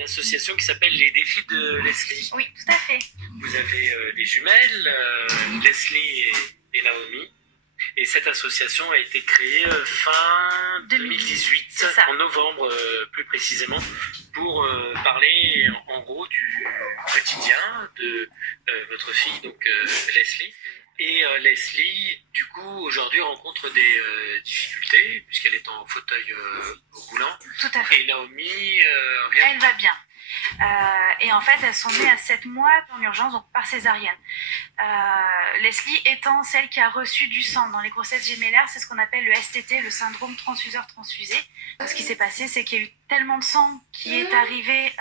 Une association qui s'appelle les Défis de Leslie. Oui, tout à fait. Vous avez des jumelles, Leslie et Naomi. Et cette association a été créée fin 2018, en novembre plus précisément, pour parler en gros du quotidien de votre fille, donc Leslie. Et Leslie, du coup, aujourd'hui rencontre des difficultés, puisqu'elle est en fauteuil roulant. Tout à fait. Et Naomi, rien. Elle va bien. Et en fait, elles sont nées à 7 mois en urgence, donc par césarienne. Leslie étant celle qui a reçu du sang dans les grossesses gémellaires, c'est ce qu'on appelle le STT, le syndrome transfuseur-transfusé. Ce qui s'est passé, c'est qu'il y a eu tellement de sang qui est arrivé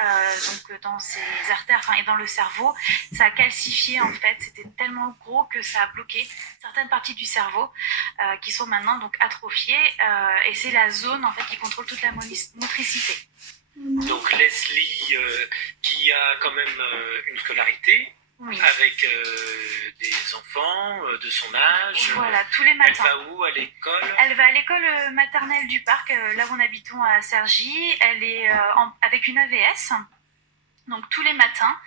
donc dans ses artères et dans le cerveau, ça a calcifié en fait, c'était tellement gros que ça a bloqué certaines parties du cerveau qui sont maintenant donc atrophiées et c'est la zone en fait qui contrôle toute la motricité. Donc Leslie, qui a quand même une scolarité, oui, avec des enfants de son âge. Voilà, tous les matins. Elle va où à l'école? Elle va à l'école maternelle du parc, là où nous habitons à Cergy. Elle est avec une AVS, donc tous les matins.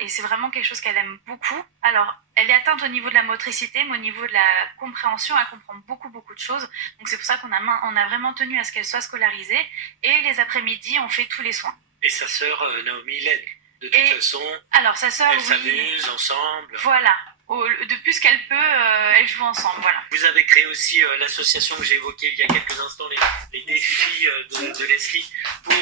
Et c'est vraiment quelque chose qu'elle aime beaucoup. Alors, elle est atteinte au niveau de la motricité, mais au niveau de la compréhension, elle comprend beaucoup de choses. Donc c'est pour ça qu'on a vraiment tenu à ce qu'elle soit scolarisée. Et les après-midi, on fait tous les soins. Et sa sœur Naomi l'aide de toute façon. Alors sa sœur, elles s'amusent ensemble. Voilà. De plus qu'elle peut, elles jouent ensemble, voilà. Vous avez créé aussi l'association que j'ai évoquée il y a quelques instants, les défis de Leslie, pour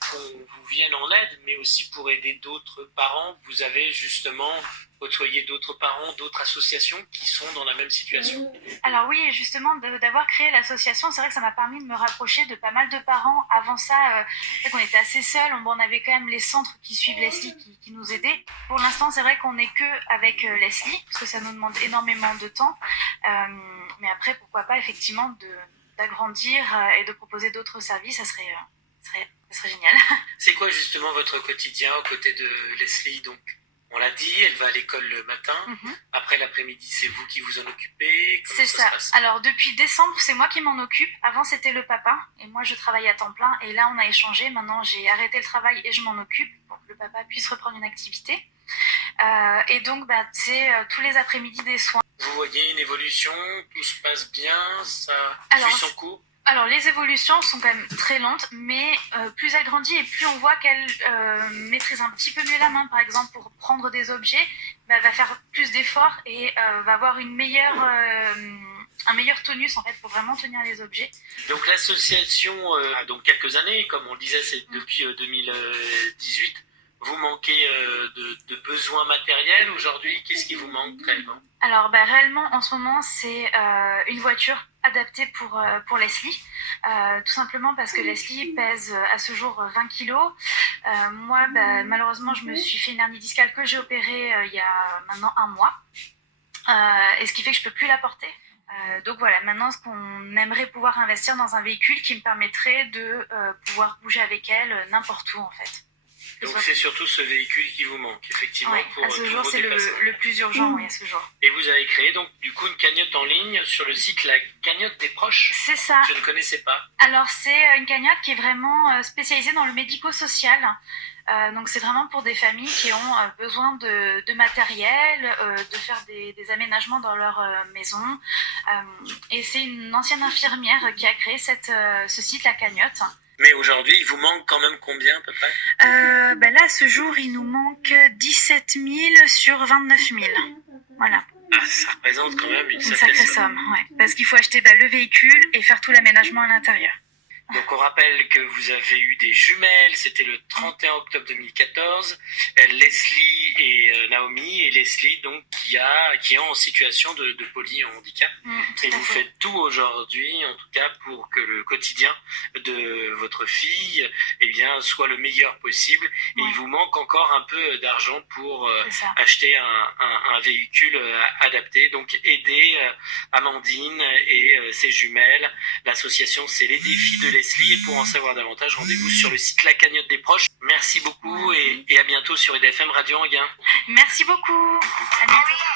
qu'on vous vienne en aide, mais aussi pour aider d'autres parents. Vous avez justement côtoyé d'autres parents, d'autres associations qui sont dans la même situation. Alors oui, justement, d'avoir créé l'association, c'est vrai que ça m'a permis de me rapprocher de pas mal de parents. Avant ça, on était assez seuls. On avait quand même les centres qui suivent Leslie qui nous aidaient. Pour l'instant, c'est vrai qu'on n'est que avec Leslie, parce que ça nous demande énormément de temps. Mais après, pourquoi pas effectivement d'agrandir et de proposer d'autres services, ça serait génial. C'est quoi justement votre quotidien aux côtés de Leslie? Donc, on l'a dit, elle va à l'école le matin. Après l'après-midi, c'est vous qui vous en occupez? C'est ça. Alors, depuis décembre, c'est moi qui m'en occupe. Avant, c'était le papa. Et moi, je travaillais à temps plein. Et là, on a échangé. Maintenant, j'ai arrêté le travail et je m'en occupe pour que le papa puisse reprendre une activité. Et donc, c'est tous les après-midi des soins. Vous voyez une évolution? Tout se passe bien? Ça suit son cours? Alors, les évolutions sont quand même très lentes, mais plus elle grandit et plus on voit qu'elle maîtrise un petit peu mieux la main, par exemple, pour prendre des objets, elle va faire plus d'efforts et va avoir un meilleur tonus, en fait, pour vraiment tenir les objets. Donc, l'association a donc quelques années, comme on le disait, c'est depuis 2018. Vous manquez de besoins matériels aujourd'hui? Qu'est-ce qui vous manque réellement? Alors réellement en ce moment c'est une voiture adaptée pour Leslie, tout simplement parce que Leslie pèse à ce jour 20 kilos. Moi malheureusement je me suis fait une hernie discale que j'ai opérée il y a maintenant 1 mois, et ce qui fait que je peux plus la porter. Donc voilà, maintenant ce qu'on aimerait pouvoir investir dans un véhicule qui me permettrait de pouvoir bouger avec elle n'importe où en fait. Donc c'est surtout ce véhicule qui vous manque, effectivement, ouais, pour à ce jour, c'est le plus urgent, oui, à ce jour. Et vous avez créé donc du coup une cagnotte en ligne sur le site La Cagnotte des Proches. C'est ça. Je ne connaissais pas. Alors c'est une cagnotte qui est vraiment spécialisée dans le médico-social. Donc c'est vraiment pour des familles qui ont besoin de matériel, de faire des aménagements dans leur maison. Et c'est une ancienne infirmière qui a créé ce site La Cagnotte. Mais aujourd'hui, il vous manque quand même combien à peu près? Là, à ce jour, il nous manque 17 000 sur 29 000. Voilà. Ah, ça représente quand même une sacrée somme. Ouais. Parce qu'il faut acheter le véhicule et faire tout l'aménagement à l'intérieur. Donc on rappelle que vous avez eu des jumelles, c'était le 31 octobre 2014, Leslie et Naomi, et Leslie donc qui est en situation de polyhandicap. Et vous faites tout aujourd'hui, en tout cas pour que le quotidien de votre fille soit le meilleur possible. Et il vous manque encore un peu d'argent pour acheter un véhicule adapté. Donc aider Amandine et ses jumelles. L'association c'est les défis de Leslie, et pour en savoir davantage, rendez-vous sur le site La Cagnotte des Proches. Merci beaucoup et à bientôt sur EDFM Radio Anguin. Merci beaucoup. À bientôt.